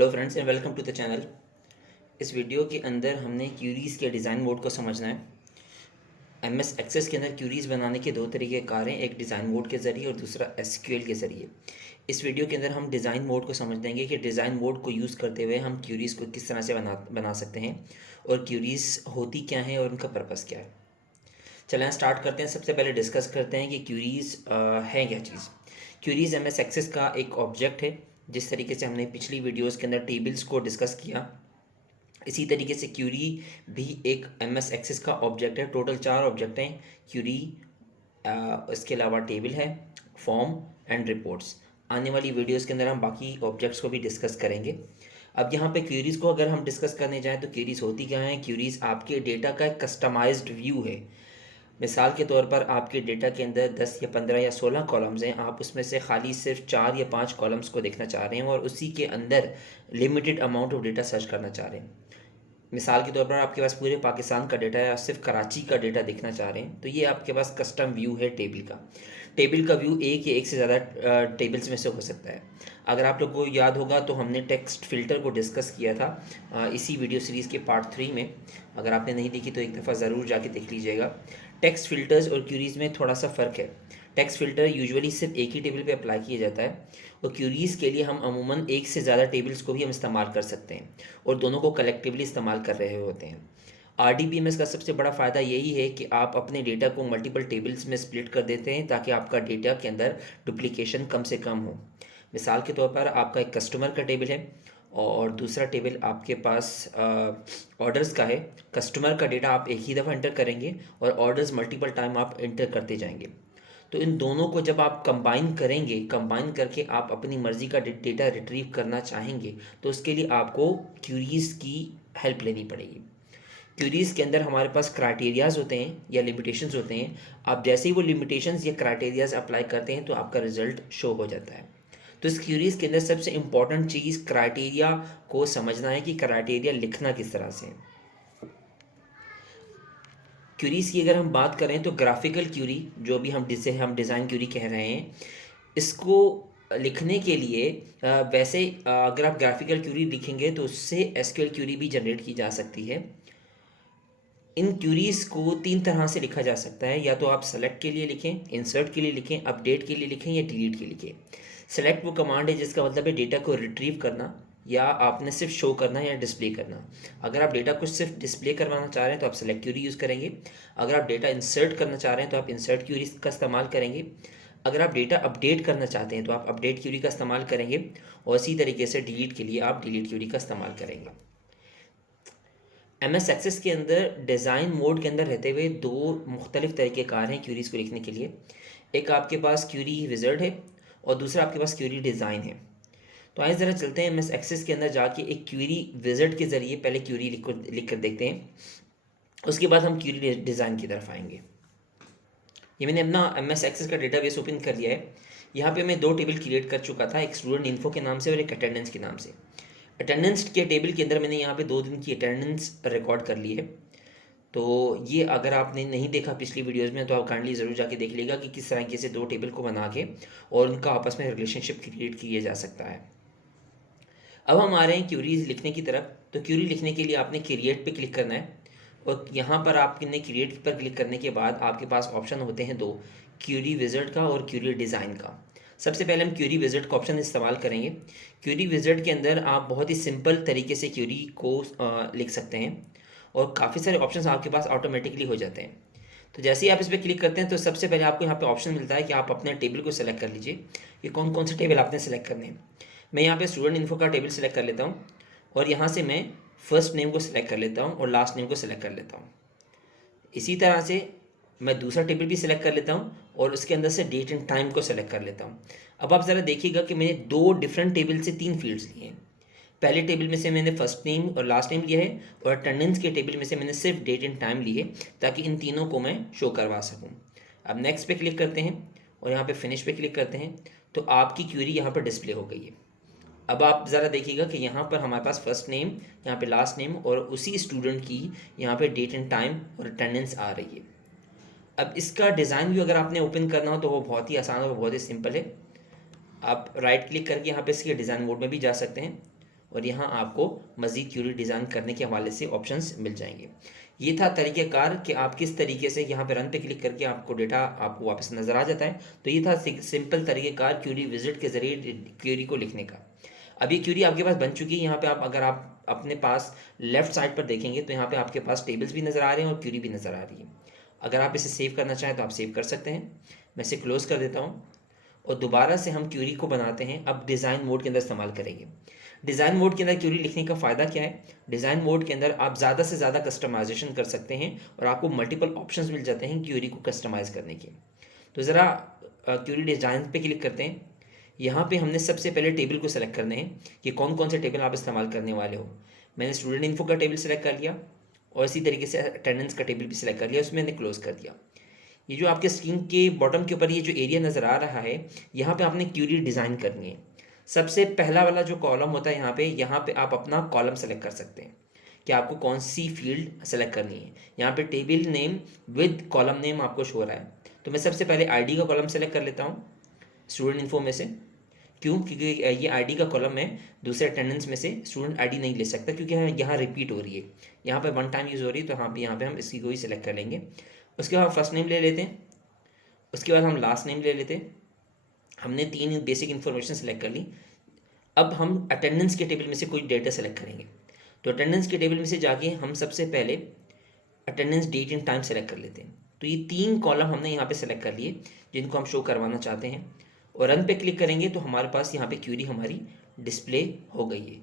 Hello friends and welcome to the channel. इस video के अंदर हमने क्यूरीज़ के डिज़ाइन मोड को समझना है। एमएस एक्सेस के अंदर क्यूरीज़ बनाने के दो तरीक़ेकार हैं, एक डिज़ाइन मोड के ज़रिए और दूसरा एसक्यूएल के ज़रिए। इस वीडियो के अंदर हम डिज़ाइन मोड को समझ देंगे कि डिज़ाइन मोड को यूज़ करते हुए हम क्यूरीज़ को किस तरह से बना सकते हैं और क्यूरीज़ होती क्या हैं और उनका पर्पज़ क्या है। चलें स्टार्ट करते हैं। सबसे पहले डिस्कस करते हैं कि क्यूरीज़ है क्या चीज़। क्यूरीज़ एमएस एक्सेस का एक ऑब्जेक्ट है। जिस तरीके से हमने पिछली वीडियोस के अंदर टेबल्स को डिस्कस किया, इसी तरीके से क्यूरी भी एक एमएस एक्सेस का ऑब्जेक्ट है। टोटल 4 ऑब्जेक्ट हैं, क्यूरी, इसके अलावा टेबल है, फॉर्म एंड रिपोर्ट्स। आने वाली वीडियोस के अंदर हम बाकी ऑब्जेक्ट्स को भी डिस्कस करेंगे। अब यहाँ पे क्यूरीज़ को अगर हम डिस्कस करने जाएँ तो क्यूरीज़ होती क्या है। क्यूरीज़ आपके डेटा का एक कस्टमाइज्ड व्यू है। मिसाल के तौर पर आपके डेटा के अंदर 10 या 15 या 16 कॉलम्स हैं, आप उसमें से खाली सिर्फ 4 या 5 कॉलम्स को देखना चाह रहे हैं और उसी के अंदर limited amount of data search करना चाह रहे हैं। मिसाल के तौर पर आपके पास पूरे पाकिस्तान का डेटा है और सिर्फ कराची का डेटा देखना चाह रहे हैं, तो ये आपके पास कस्टम व्यू है टेबल का। टेबल का व्यू एक या एक से ज़्यादा टेबल्स में से हो सकता है। अगर आप लोग को याद होगा तो हमने टेक्स्ट फ़िल्टर को डिस्कस किया था इसी वीडियो सीरीज़ के पार्ट 3 में। अगर आपने नहीं देखी तो एक दफ़ा ज़रूर जाके देख लीजिएगा। टेक्स्ट फ़िल्टर्स और क्यूरीज़ में थोड़ा सा फ़र्क है। टेक्स्ट फ़िल्टर यूजुअली सिर्फ एक ही टेबल पे अप्लाई किया जाता है और क्यूरीज़ के लिए हम अमूमन एक से ज़्यादा टेबल्स को भी हम इस्तेमाल कर सकते हैं और दोनों को कलेक्टिवली इस्तेमाल कर रहे होते हैं। RDBMS का सबसे बड़ा फ़ायदा यही है कि आप अपने डेटा को मल्टीपल टेबल्स में स्प्लिट कर देते हैं ताकि आपका डेटा के अंदर डुप्लीकेशन कम से कम हो। मिसाल के तौर पर आपका एक कस्टमर का टेबल है और दूसरा टेबल आपके पास ऑर्डर्स का है। कस्टमर का डेटा आप एक ही दफ़ा इंटर करेंगे और ऑर्डर्स मल्टीपल टाइम आप इंटर करते जाएंगे। तो इन दोनों को जब आप कंबाइन करेंगे, कंबाइन करके आप अपनी मर्ज़ी का डेटा रिट्रीव करना चाहेंगे, तो उसके लिए आपको क्यूरीज़ की हेल्प लेनी पड़ेगी। क्यूरीज़ के अंदर हमारे पास क्राइटेरियाज़ होते हैं या लिमिटेशंस होते हैं। आप जैसे ही वो लिमिटेशंस या क्राइटेरियाज़ अप्लाई करते हैं तो आपका रिजल्ट शो हो जाता है। तो इस क्यूरीज़ के अंदर सबसे इम्पॉर्टेंट चीज़ क्राइटेरिया को समझना है कि क्राइटेरिया लिखना किस तरह से है। क्यूरीज़ की अगर हम बात करें तो ग्राफिकल क्यूरी, जो भी हम जिसे हम डिज़ाइन क्यूरी कह रहे हैं, इसको लिखने के लिए वैसे अगर आप ग्राफिकल क्यूरी लिखेंगे तो उससे एसक्यूएल क्यूरी भी जनरेट की जा सकती है। इन क्यूरीज़ को 3 तरह से लिखा जा सकता है, या तो आप सेलेक्ट के लिए लिखें, इंसर्ट के लिए लिखें, अपडेट के लिए लिखें या डिलीट के लिए लिखें। सेलेक्ट वो कमांड है जिसका मतलब है डेटा को रिट्रीव करना या आपने सिर्फ शो करना या डिस्प्ले करना। अगर आप डेटा को सिर्फ डिस्प्ले करवाना चाह रहे हैं तो आप सेलेक्ट क्यूरी यूज़ करेंगे। अगर आप डेटा इंसर्ट करना चाह रहे हैं तो आप इंसर्ट क्यूरी का इस्तेमाल करेंगे। अगर आप डेटा अपडेट करना चाहते हैं तो आप अपडेट क्यूरी का इस्तेमाल करेंगे और इसी तरीके से डिलीट के लिए आप डिलीट क्यूरी का इस्तेमाल करेंगे। एमएस एक्सेस के अंदर डिज़ाइन मोड के अंदर रहते हुए दो मुख्तलिफ तरीक़ेकार हैं क्यूरीज़ को लिखने के लिए। एक आपके पास क्यूरी विज़र्ड है और दूसरा आपके पास क्यूरी डिज़ाइन है। तो आइए ज़रा चलते हैं एमएस एक्सेस के अंदर जाके एक क्यूरी विज़र्ड के ज़रिए पहले क्यूरी लिख कर देखते हैं, उसके बाद हम क्यूरी डिज़ाइन की तरफ आएंगे। ये मैंने अपना एमएस एक्सेस का डेटाबेस ओपन कर लिया है। यहाँ पे मैं 2 टेबल क्रिएट कर चुका था, एक स्टूडेंट इन्फो के नाम से और एक अटेंडेंस के नाम से। अटेंडेंस के टेबल के अंदर मैंने यहाँ पे 2 दिन की अटेंडेंस रिकॉर्ड कर ली है। तो ये अगर आपने नहीं देखा पिछली वीडियोस में तो आप काइंडली ज़रूर जाके देख लीजिएगा कि किस तरीके से 2 टेबल को बना के और उनका आपस में रिलेशनशिप क्रिएट किया जा सकता है। अब हम आ रहे हैं क्यूरीज लिखने की तरफ। तो क्यूरी लिखने के लिए आपने क्रिएट पे क्लिक करना है और यहाँ पर आपने क्रिएट पर क्लिक करने के बाद आपके पास ऑप्शन होते हैं 2, क्यूरी विज़र्ड का और क्यूरी डिज़ाइन का। सबसे पहले हम क्यूरी विज़र्ड का ऑप्शन इस्तेमाल करेंगे। क्यूरी विज़र्ड के अंदर आप बहुत ही सिंपल तरीके से क्यूरी को लिख सकते हैं और काफ़ी सारे ऑप्शंस आपके पास ऑटोमेटिकली हो जाते हैं। तो जैसे ही आप इस पर क्लिक करते हैं तो सबसे पहले आपको यहाँ पे ऑप्शन मिलता है कि आप अपने टेबल को सेलेक्ट कर लीजिए कि कौन कौन से टेबल आपने सेलेक्ट करने हैं। मैं यहाँ पे स्टूडेंट इन्फो का टेबल सेलेक्ट कर लेता हूँ और यहाँ से मैं फर्स्ट नेम को सिलेक्ट कर लेता हूँ और लास्ट नेम को सिलेक्ट कर लेता हूँ। इसी तरह से मैं दूसरा टेबल भी सिलेक्ट कर लेता हूँ और उसके अंदर से डेट एंड टाइम को सिलेक्ट कर लेता हूँ। अब आप ज़रा देखिएगा कि मैंने 2 डिफरेंट टेबल से 3 फील्ड्स लिए हैं। पहले टेबल में से मैंने फर्स्ट नेम और लास्ट नेम लिया है और अटेंडेंस के टेबल में से मैंने सिर्फ डेट एंड टाइम ली है ताकि इन तीनों को मैं शो करवा सकूँ। अब नेक्स्ट पे क्लिक करते हैं और यहाँ पे फिनिश पे क्लिक करते हैं तो आपकी क्यूरी यहाँ पर डिस्प्ले हो गई है। अब आप ज़रा देखिएगा कि यहाँ पर हमारे पास फर्स्ट नेम, यहाँ पे लास्ट नेम और उसी स्टूडेंट की यहाँ पे डेट एंड टाइम और अटेंडेंस आ रही है। अब इसका डिज़ाइन भी अगर आपने ओपन करना हो तो वो बहुत ही आसान और बहुत ही सिंपल है। आप राइट क्लिक करके यहाँ पे इसके डिज़ाइन मोड में भी जा सकते हैं और यहाँ आपको मज़ीद क्यूरी डिज़ाइन करने के हवाले से ऑप्शंस मिल जाएंगे। ये था तरीक़ेकार कि आप किस तरीके से यहाँ पे रन पे क्लिक करके आपको डेटा आपको वापस नज़र आ जाता है। तो ये था सिंपल तरीक़ेकार क्यूरी विजिट के ज़रिए क्यूरी को लिखने का। अब ये क्यूरी आपके पास बन चुकी है। यहाँ पे आप अगर आप अपने पास लेफ्ट साइड पर देखेंगे तो यहाँ पे आपके पास टेबल्स भी नज़र आ रहे हैं और क्यूरी भी नज़र आ रही है। अगर आप इसे सेव करना चाहें तो आप सेव कर सकते हैं। मैं इसे क्लोज़ कर देता हूँ और दोबारा से हम क्यूरी को बनाते हैं। अब डिज़ाइन मोड के अंदर इस्तेमाल करेंगे। डिज़ाइन मोड के अंदर क्यूरी लिखने का फ़ायदा क्या है? डिज़ाइन मोड के अंदर आप ज़्यादा से ज़्यादा कस्टमाइजेशन कर सकते हैं और आपको मल्टीपल ऑप्शंस मिल जाते हैं क्यूरी को कस्टमाइज़ करने के। तो ज़रा क्यूरी डिज़ाइन पे क्लिक करते हैं। यहाँ पे हमने सबसे पहले टेबल को सेलेक्ट करने हैं कि कौन कौन से टेबल आप इस्तेमाल करने वाले हो। मैंने स्टूडेंट इन्फो का टेबल सेलेक्ट कर लिया और इसी तरीके से अटेंडेंस का टेबल भी सिलेक्ट कर लिया, उसमें मैंने क्लोज़ कर दिया। ये जो आपके स्क्रीन के बॉटम के ऊपर ये जो एरिया नज़र आ रहा है, यहाँ पे आपने क्यूरी डिज़ाइन करनी है। सबसे पहला वाला जो कॉलम होता है यहाँ पे आप अपना कॉलम सेलेक्ट कर सकते हैं कि आपको कौन सी फील्ड सेलेक्ट करनी है। यहाँ पे table name with column name आपको शो हो रहा है। तो मैं सबसे पहले आईडी का कॉलम सेलेक्ट कर लेता हूँ स्टूडेंट इन्फो में से। क्यों? क्योंकि ये आईडी का कॉलम है, दूसरे अटेंडेंस में से स्टूडेंट आईडी नहीं ले सकता क्योंकि यहाँ रिपीट हो रही है। यहाँ पे वन टाइम यूज़ हो रही है, तो यहाँ पे हम इसी को ही सिलेक्ट कर लेंगे। उसके बाद फर्स्ट नेम ले लेते हैं, उसके बाद हम लास्ट नेम ले लेते हैं। हमने 3 बेसिक इन्फॉर्मेशन सेलेक्ट कर ली। अब हम अटेंडेंस के टेबल में से कोई डेटा सेलेक्ट करेंगे। तो अटेंडेंस के टेबल में से जाके हम सबसे पहले attendance date and time select कर लेते हैं। तो ये 3 कॉलम हमने यहाँ पे सेलेक्ट कर लिए जिनको हम शो करवाना चाहते हैं और रन पे क्लिक करेंगे तो हमारे पास यहाँ पे क्यूरी हमारी डिस्प्ले हो गई है।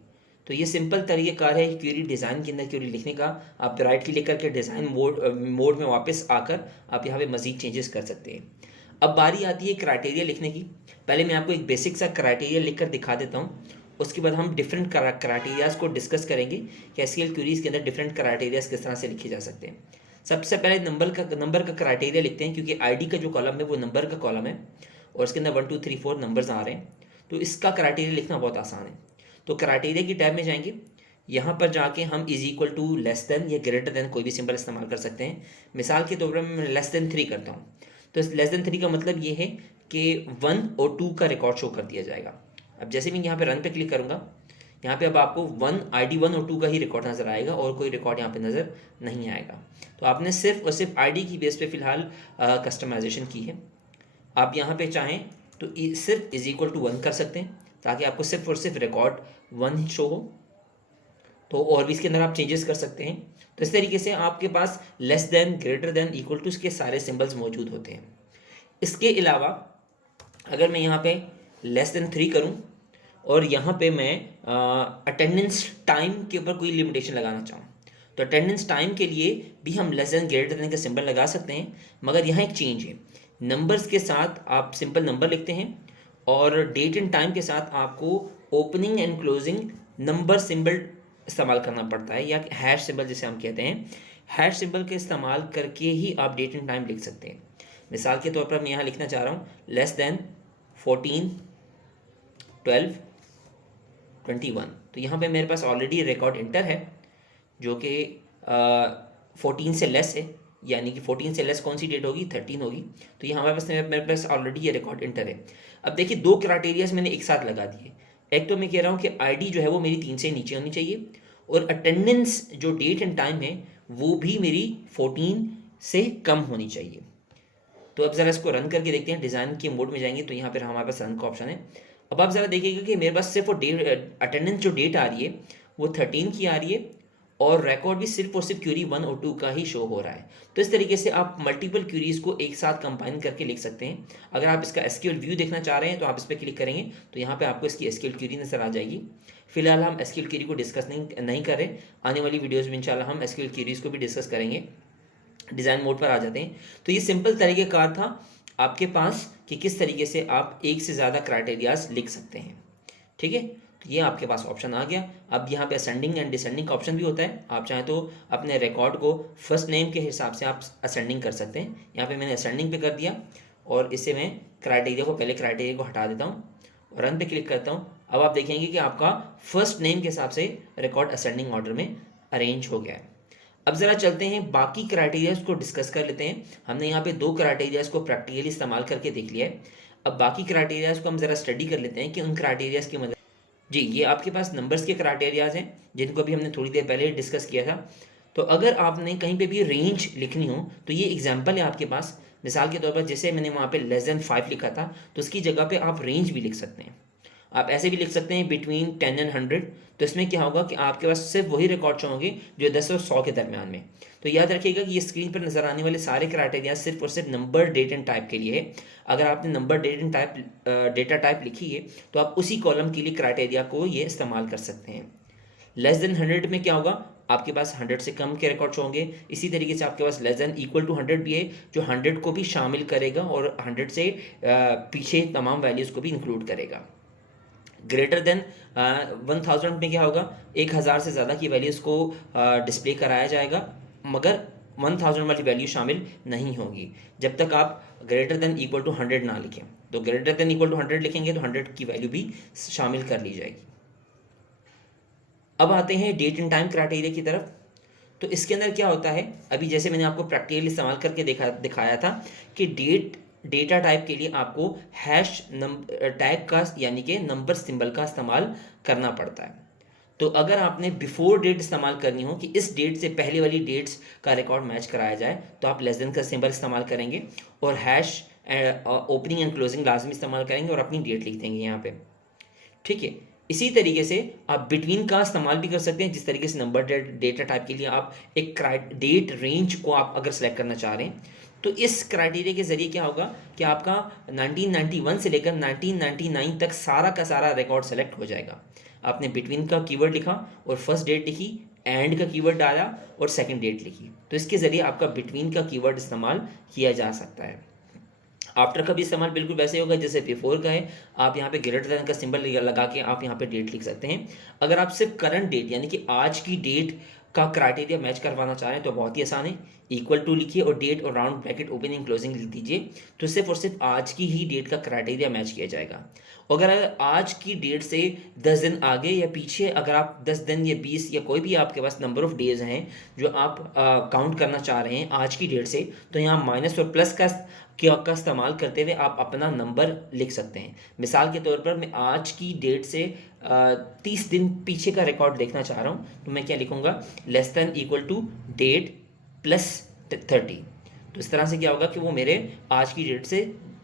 तो ये सिंपल तरीक़ेकार है क्यूरी डिज़ाइन के अंदर क्यूरी लिखने का। आप राइट क्लिक करके डिज़ाइन मोड में वापस आकर आप यहाँ पे मज़ीद चेंजेस कर सकते हैं। अब बारी आती है क्राइटेरिया लिखने की। पहले मैं आपको एक बेसिक सा क्राइटेरिया लिख कर दिखा देता हूँ, उसके बाद हम डिफरेंट क्राइटेरियाज़ को डिस्कस करेंगे कि एसक्यूएल क्यूरीज़ के अंदर डिफरेंट क्राइटेरियाज़ किस तरह से लिखे जा सकते हैं। सबसे पहले नंबर का क्राइटेरिया लिखते हैं क्योंकि आईडी का जो कॉलम है वो नंबर का कॉलम है और उसके अंदर 1 2 3 4 नंबर्स आ रहे हैं। तो इसका क्राइटेरिया लिखना बहुत आसान है। तो क्राइटेरिया की टैब में जाएंगे, यहाँ पर जाके हम is equal to less than या ग्रेटर देन कोई भी सिंबल इस्तेमाल कर सकते हैं। मिसाल के तौर पर मैं लेस देन 3 करता हूँ। तो इस लेस देन 3 का मतलब ये है कि 1 और 2 का रिकॉर्ड शो कर दिया जाएगा। अब जैसे मैं यहाँ पे रन पे क्लिक करूँगा, यहाँ पे अब आपको आईडी 1 और 2 का ही रिकॉर्ड नज़र आएगा और कोई रिकॉर्ड यहाँ पे नज़र नहीं आएगा। तो आपने सिर्फ और सिर्फ आईडी की बेस पे फ़िलहाल कस्टमाइजेशन की है। आप यहाँ पे चाहें तो सिर्फ इज इक्वल टू 1 कर सकते हैं ताकि आपको सिर्फ और सिर्फ रिकॉर्ड 1 शो हो। तो और भी इसके अंदर आप चेंजेस कर सकते हैं। तो इस तरीके से आपके पास less than, greater than, equal to इसके सारे सिंबल्स मौजूद होते हैं। इसके अलावा अगर मैं यहाँ पे लेस देन 3 करूँ और यहाँ पे मैं अटेंडेंस टाइम के ऊपर कोई लिमिटेशन लगाना चाहूँ तो अटेंडेंस टाइम के लिए भी हम लेस देन, ग्रेटर देन का सिंबल लगा सकते हैं। मगर यहाँ एक चेंज है, नंबर्स के साथ आप सिंपल नंबर लिखते हैं और डेट एंड टाइम के साथ आपको opening and closing number symbol इस्तेमाल करना पड़ता है या हैश सिंबल जिसे हम कहते हैं। हैश सिंबल के इस्तेमाल करके ही आप डेट एंड टाइम लिख सकते हैं। मिसाल के तौर पर मैं यहाँ लिखना चाह रहा हूँ लेस देन 14 12 21। तो यहाँ पे मेरे पास ऑलरेडी रिकॉर्ड इंटर है जो कि 14 से लेस है, यानी कि 14 से लेस कौन सी डेट होगी? 13 होगी। तो यहाँ मेरे पास ऑलरेडी ये रिकॉर्ड इंटर है। अब देखिए 2 क्राइटेरियाज मैंने एक साथ लगा दिए। एक तो मैं कह रहा हूँ कि आईडी जो है वो मेरी 3 से नीचे होनी चाहिए और अटेंडेंस जो डेट एंड टाइम है वो भी मेरी 14 से कम होनी चाहिए। तो अब ज़रा इसको रन करके देखते हैं। डिज़ाइन के मोड में जाएंगे तो यहाँ पर हमारे पास रन का ऑप्शन है। अब आप ज़रा देखिएगा कि मेरे पास सिर्फ अटेंडेंस जो डेट आ रही है वो 13 की आ रही है और रिकॉर्ड भी सिर्फ और सिर्फ क्यूरी 1 और 2 का ही शो हो रहा है। तो इस तरीके से आप मल्टीपल क्यूरीज़ को एक साथ कंबाइन करके लिख सकते हैं। अगर आप इसका एसक्यूएल व्यू देखना चाह रहे हैं तो आप इस पर क्लिक करेंगे तो यहाँ पे आपको इसकी एसक्यूएल क्यूरी नज़र आ जाएगी। फिलहाल हम एसक्यूएल क्यूरी को डिस्कस नहीं कर रहे। आने वाली वीडियोज़ में इंशाल्लाह हम एसक्यूएल क्यूरीज़ को भी डिस्कस करेंगे। डिज़ाइन मोड पर आ जाते हैं। तो ये सिंपल तरीक़ेकार था आपके पास कि किस तरीके से आप एक से ज़्यादा क्राइटेरियाज लिख सकते हैं। ठीक है, तो ये आपके पास ऑप्शन आ गया। अब यहाँ पे असेंडिंग एंड डिसेंडिंग का ऑप्शन भी होता है। आप चाहें तो अपने रिकॉर्ड को फर्स्ट नेम के हिसाब से आप असेंडिंग कर सकते हैं। यहाँ पे मैंने असेंडिंग पे कर दिया और इससे मैं क्राइटेरिया को पहले क्राइटेरिया को हटा देता हूँ और रन पे क्लिक करता हूँ। अब आप देखेंगे कि आपका फर्स्ट नेम के हिसाब से रिकॉर्ड असेंडिंग ऑर्डर में अरेंज हो गया है। अब ज़रा चलते हैं बाकी क्राइटेरियाज को डिस्कस कर लेते हैं। हमने यहाँ पे 2 क्राइटेरियाज को प्रैक्टिकली इस्तेमाल करके देख लिया है। अब बाकी क्राइटेरियाज को हम ज़रा स्टडी कर लेते हैं कि उन क्राइटेरियाज की मदद जी, ये आपके पास नंबर्स के क्राइटेरियाज हैं जिनको अभी हमने थोड़ी देर पहले डिस्कस किया था। तो अगर आपने कहीं पे भी रेंज लिखनी हो तो ये एग्जांपल है आपके पास। मिसाल के तौर पर जैसे मैंने वहाँ पे लेस देन 5 लिखा था, तो इसकी जगह पे आप रेंज भी लिख सकते हैं। आप ऐसे भी लिख सकते हैं बिटवीन 10 एंड 100। तो इसमें क्या होगा कि आपके पास सिर्फ वही रिकॉर्ड होंगे जो 10 और 100 के दरमियान में। तो याद रखिएगा कि ये स्क्रीन पर नजर आने वाले सारे क्राइटेरिया सिर्फ और सिर्फ नंबर, डेट एंड टाइप के लिए है। अगर आपने number, date and type, data type लिखी है तो आप उसी कॉलम के लिए क्राइटेरिया को ये इस्तेमाल कर सकते हैं। लेस देन 100 में क्या होगा, आपके पास 100 से कम के रिकॉर्ड्स होंगे। इसी तरीके से आपके पास लेस देन इक्वल टू 100 भी है जो 100 को भी शामिल करेगा और 100 से पीछे तमाम वैल्यूज़ को भी इंक्लूड करेगा। ग्रेटर देन 1000 में क्या होगा, 1000 से ज़्यादा की वैल्यूज़ को डिस्प्ले कराया जाएगा, मगर 1000 वाली वैल्यू शामिल नहीं होगी जब तक आप ग्रेटर देन इक्वल टू 100 ना लिखें। तो ग्रेटर देन इक्वल टू 100 लिखेंगे तो 100 की वैल्यू भी शामिल कर ली जाएगी। अब आते हैं डेट एंड टाइम क्राइटेरिया की तरफ। तो इसके अंदर क्या होता है, अभी जैसे मैंने आपको प्रैक्टिकली इस्तेमाल करके दिखाया था कि डेटा टाइप के लिए आपको हैश टैग का यानी कि नंबर सिंबल का इस्तेमाल करना पड़ता है। तो अगर आपने बिफोर डेट इस्तेमाल करनी हो कि इस डेट से पहले वाली डेट्स का रिकॉर्ड मैच कराया जाए तो आप लेस देन का सिंबल इस्तेमाल करेंगे और हैश ओपनिंग एंड क्लोजिंग लाजमी इस्तेमाल करेंगे और अपनी डेट लिख देंगे यहाँ पे। ठीक है, इसी तरीके से आप बिटवीन का इस्तेमाल भी कर सकते हैं। जिस तरीके से नंबर डेटा टाइप के लिए आप एक डेट रेंज को आप अगर सेलेक्ट करना चाह रहे हैं तो इस क्राइटेरिया के जरिए क्या होगा कि आपका 1991 से लेकर 1999 तक सारा का सारा रिकॉर्ड सेलेक्ट हो जाएगा। आपने बिटवीन का कीवर्ड लिखा और फर्स्ट डेट लिखी, एंड का कीवर्ड डाला और सेकंड डेट लिखी, तो इसके जरिए आपका बिटवीन का कीवर्ड इस्तेमाल किया जा सकता है। आफ्टर का भी इस्तेमाल बिल्कुल वैसे ही होगा जैसे बिफोर का है। आप यहाँ पे ग्रेटर देन का सिंबल लगा के आप यहाँ पे डेट लिख सकते हैं। अगर आप सिर्फ करंट डेट यानी कि आज की डेट का क्राइटेरिया मैच करवाना चाह रहे हैं तो बहुत ही आसान है। इक्वल टू लिखिए और डेट और राउंड ब्रैकेट ओपनिंग क्लोजिंग लिख दीजिए, तो सिर्फ और सिर्फ आज की ही डेट का क्राइटेरिया मैच किया जाएगा। अगर आज की डेट से 10 दिन आगे या पीछे, अगर आप 10 दिन या 20 या कोई भी आपके पास नंबर ऑफ डेज हैं जो आप काउंट करना चाह रहे हैं आज की डेट से, तो यहाँ माइनस और प्लस का इस्तेमाल करते हुए आप अपना नंबर लिख सकते हैं। मिसाल के तौर पर मैं आज की डेट से 30 दिन पीछे का रिकॉर्ड देखना चाह रहा हूँ तो मैं क्या लिखूँगा, less than equal to date plus 30। तो इस तरह से क्या होगा कि वो मेरे आज की डेट से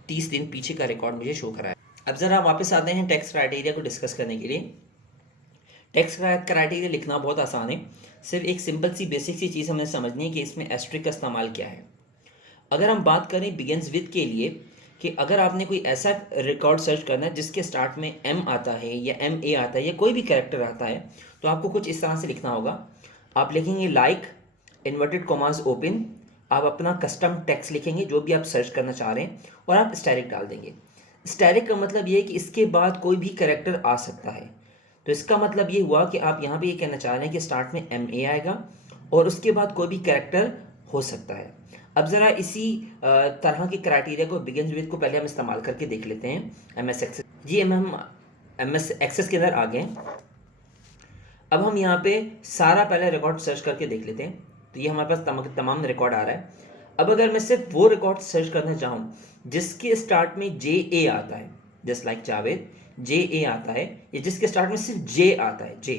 30 दिन पीछे का रिकॉर्ड मुझे शो कराए। अब ज़रा वापस आते हैं टेक्स्ट क्राइटेरिया को डिस्कस करने के लिए। टेक्स्ट क्राइटेरिया लिखना बहुत आसान है, सिर्फ एक सिंपल सी बेसिक सी चीज़ हमें समझनी है कि इसमें एस्ट्रिक का इस्तेमाल क्या है। अगर हम बात करें बिगिंस विद के लिए कि अगर आपने कोई ऐसा रिकॉर्ड सर्च करना है जिसके स्टार्ट में एम आता है या एम ए आता है या कोई भी कैरेक्टर आता है, तो आपको कुछ इस तरह से लिखना होगा। आप लिखेंगे लाइक इन्वर्टेड कॉमास ओपन, आप अपना कस्टम टेक्स्ट लिखेंगे जो भी आप सर्च करना चाह रहे हैं और आप स्टैटिक डाल देंगे। स्टैटिक का मतलब ये है कि इसके बाद कोई भी कैरेक्टर आ सकता है। तो इसका मतलब ये हुआ कि आप यहाँ पे ये कहना चाह रहे हैं कि स्टार्ट में एम ए आएगा और उसके बाद कोई भी कैरेक्टर हो सकता है। अब ज़रा इसी तरह के क्राइटेरिया को बिगिंस विद को पहले हम इस्तेमाल करके देख लेते हैं एमएस एक्सेस। जी हम एमएस एक्सेस के अंदर आ गए। अब हम यहाँ पे सारा पहले रिकॉर्ड सर्च करके देख लेते हैं। तो ये हमारे पास तमाम रिकॉर्ड आ रहा है। अब अगर मैं सिर्फ वो रिकॉर्ड सर्च करना चाहूँ जिसके स्टार्ट में जे ए आता है, जस्ट लाइक जावेद जे ए आता है, या जिसके स्टार्ट में सिर्फ जे आता है जे,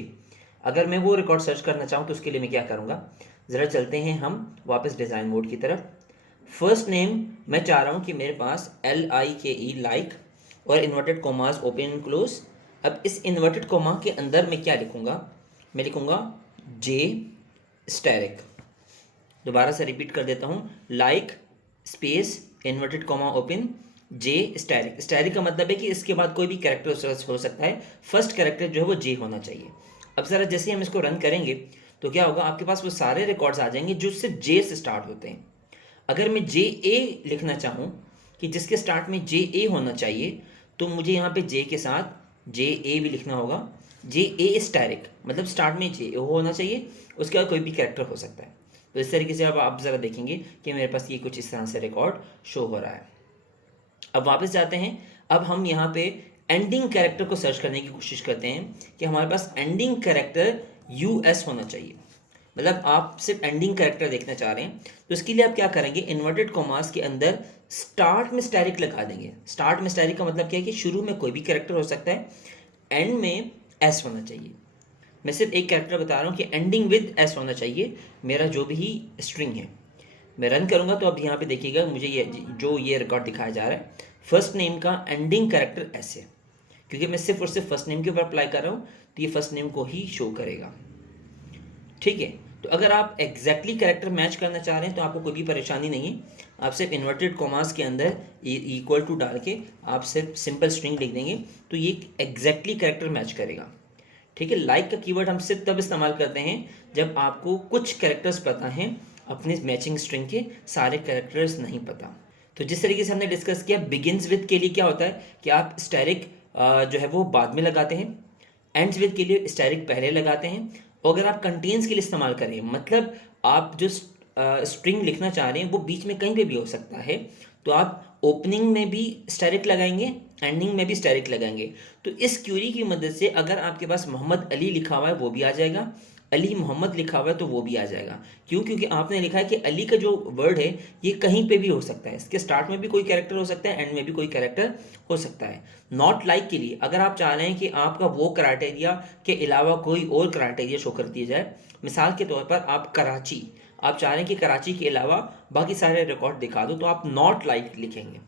अगर मैं वो रिकॉर्ड सर्च करना चाहूँ तो उसके लिए मैं क्या करूँगा, ज़रा चलते हैं हम वापस डिज़ाइन मोड की तरफ। फर्स्ट नेम मैं चाह रहा हूँ कि मेरे पास LIKE लाइक और inverted commas open and close. अब इस इन्वर्टेड कोमा के अंदर मैं क्या लिखूँगा, मैं लिखूँगा जे स्टैरिक। दोबारा से रिपीट कर देता हूँ, like space inverted comma open J asterisk. Asterisk का मतलब है कि इसके बाद कोई भी कैरेक्टर हो सकता है, फर्स्ट कैरेक्टर जो है वो जे होना चाहिए। अब ज़रा जैसे हम इसको रन करेंगे तो क्या होगा, आपके पास वो सारे रिकॉर्ड्स आ जाएंगे जो सिर्फ जे से स्टार्ट होते हैं। अगर मैं जे ए लिखना चाहूँ कि जिसके स्टार्ट में जे ए होना चाहिए, तो मुझे यहाँ पे जे के साथ जे ए भी लिखना होगा। जे ए स्टैरिक मतलब स्टार्ट में जे ए होना चाहिए, उसके बाद कोई भी कैरेक्टर हो सकता है। तो इस तरीके से अब आप ज़रा देखेंगे कि मेरे पास ये कुछ इस तरह से रिकॉर्ड शो हो रहा है। अब वापस जाते हैं। अब हम यहाँ पे एंडिंग कैरेक्टर को सर्च करने की कोशिश करते हैं कि हमारे पास एंडिंग कैरेक्टर US होना चाहिए। मतलब आप सिर्फ एंडिंग कैरेक्टर देखना चाह रहे हैं, तो इसके लिए आप क्या करेंगे, इन्वर्टेड कॉमास के अंदर स्टार्ट में स्टैरिक लगा देंगे। स्टार्ट में स्टैरिक का मतलब क्या है कि शुरू में कोई भी कैरेक्टर हो सकता है, एंड में एस होना चाहिए। मैं सिर्फ एक कैरेक्टर बता रहा हूँ कि एंडिंग विद एस होना चाहिए मेरा जो भी स्ट्रिंग है। मैं रन करूँगा तो अब यहाँ पे देखिएगा मुझे ये रिकॉर्ड दिखाया जा रहा है, फर्स्ट नेम का एंडिंग कैरेक्टर एस है, क्योंकि मैं सिर्फ और सिर्फ फर्स्ट नेम के ऊपर अप्लाई कर रहा हूँ तो ये फर्स्ट नेम को ही शो करेगा। ठीक है, तो अगर आप एग्जैक्टली कैरेक्टर मैच करना चाह रहे हैं तो आपको कोई भी परेशानी नहीं है, आप सिर्फ इन्वर्टेड कॉमास के अंदर इक्वल टू डाल के आप सिर्फ सिंपल स्ट्रिंग लिख देंगे तो ये एग्जैक्टली कैरेक्टर मैच करेगा। ठीक है, लाइक का कीवर्ड हम सिर्फ तब इस्तेमाल करते हैं जब आपको कुछ कैरेक्टर्स पता हैं, अपने मैचिंग स्ट्रिंग के सारे कैरेक्टर्स नहीं पता। तो जिस तरीके से हमने डिस्कस किया, बिगिंस विद के लिए क्या होता है कि आप स्टैरिक जो है वो बाद में लगाते हैं, एंड्स विद के लिए स्टैरिक पहले लगाते हैं, और अगर आप कंटेन्स के लिए इस्तेमाल करें मतलब आप जो स्ट्रिंग लिखना चाह रहे हैं वो बीच में कहीं पे भी हो सकता है, तो आप ओपनिंग में भी स्टैरिक लगाएंगे, एंडिंग में भी स्टैरिक लगाएंगे। तो इस क्यूरी की मदद से अगर आपके पास मोहम्मद अली लिखा हुआ है वो भी आ जाएगा, अली मोहम्मद लिखा हुआ है तो वो भी आ जाएगा। क्यों? क्योंकि आपने लिखा है कि अली का जो वर्ड है ये कहीं पे भी हो सकता है, इसके स्टार्ट में भी कोई कैरेक्टर हो सकता है, एंड में भी कोई कैरेक्टर हो सकता है। नॉट लाइक के लिए अगर आप चाह रहे हैं कि आपका वो क्राइटेरिया के अलावा कोई और क्राइटेरिया शो कर दिया जाए, मिसाल के तौर पर आप कराची, आप चाह रहे हैं कि कराची के अलावा बाकी सारे रिकॉर्ड दिखा दो, तो आप नॉट लाइक लिखेंगे।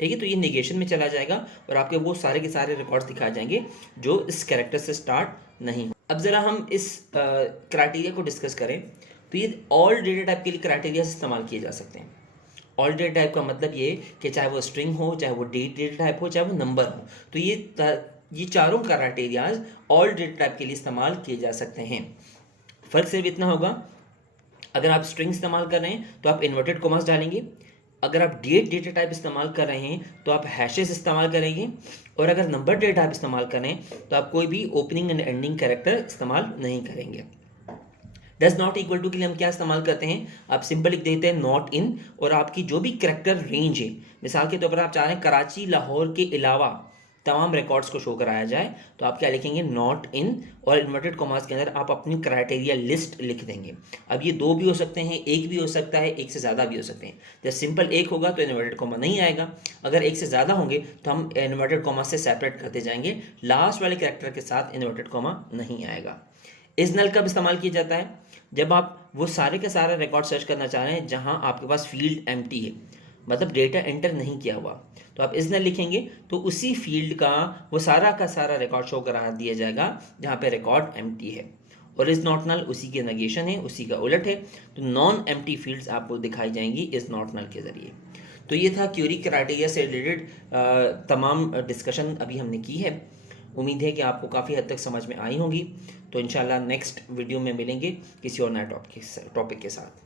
ठीक है, तो ये नेगेशन में चला जाएगा और आपके वो सारे के सारे रिकॉर्ड्स दिखाए जाएंगे जो इस कैरेक्टर से स्टार्ट नहीं। अब ज़रा हम इस क्राइटेरिया को डिस्कस करें तो ये ऑल डेटा टाइप के लिए क्राइटेरिया इस्तेमाल किए जा सकते हैं। ऑल डेटा टाइप का मतलब ये कि चाहे वो स्ट्रिंग हो, चाहे वो डेटा टाइप हो, चाहे वो नंबर हो, तो ये चारों क्राइटेरियाज ऑल डेटा टाइप के लिए इस्तेमाल किए जा सकते हैं। फ़र्क सिर्फ इतना होगा, अगर आप स्ट्रिंग इस्तेमाल कर रहे हैं तो आप इन्वर्टेड कॉमास डालेंगे, अगर आप डेटा टाइप इस्तेमाल कर रहे हैं तो आप हैशेस इस्तेमाल करेंगे, और अगर नंबर डेटा टाइप इस्तेमाल कर रहे हैं तो आप कोई भी ओपनिंग एंड एंडिंग कैरेक्टर इस्तेमाल नहीं करेंगे। डज नॉट इक्वल टू के लिए हम क्या इस्तेमाल करते हैं, आप सिंपल लिख देते हैं नॉट इन, और आपकी जो भी कैरेक्टर रेंज है, मिसाल के तौर पर आप चाह रहे हैं कराची लाहौर के अलावा तमाम रिकॉर्ड्स को शो कराया जाए, तो आप क्या लिखेंगे, नॉट इन, और इन्वर्टेड कॉमास के अंदर आप अपनी क्राइटेरिया लिस्ट लिख देंगे। अब ये दो भी हो सकते हैं, एक भी हो सकता है, एक से ज़्यादा भी हो सकते हैं। जब सिंपल एक होगा तो इन्वर्टेड कॉमा नहीं आएगा, अगर एक से ज़्यादा होंगे तो हम इन्वर्टेड कॉमा से सेपरेट करते जाएंगे, लास्ट वाले कैरेक्टर के साथ इन्वर्टेड कॉमा नहीं आएगा। इज नल कब इस्तेमाल किया जाता है, जब आप वो सारे के सारे रिकॉर्ड सर्च करना चाह रहे हैं जहाँ आपके पास फील्ड एम्प्टी है, मतलब डेटा एंटर नहीं किया हुआ, तो आप इज नल लिखेंगे तो उसी फील्ड का वो सारा का सारा रिकॉर्ड शो करा दिया जाएगा जहाँ पे रिकॉर्ड एम्प्टी है, और इज नॉट नल उसी के नेगेशन है, उसी का उलट है, तो नॉन एम्प्टी फील्ड्स आपको दिखाई जाएंगी इज नॉट नल के जरिए। तो ये था क्यूरी क्राइटेरिया से रिलेटेड तमाम डिस्कशन अभी हमने की है। उम्मीद है कि आपको काफ़ी हद तक समझ में आई होंगी। तो इंशाल्लाह नेक्स्ट वीडियो में मिलेंगे किसी और नए टॉपिक के साथ।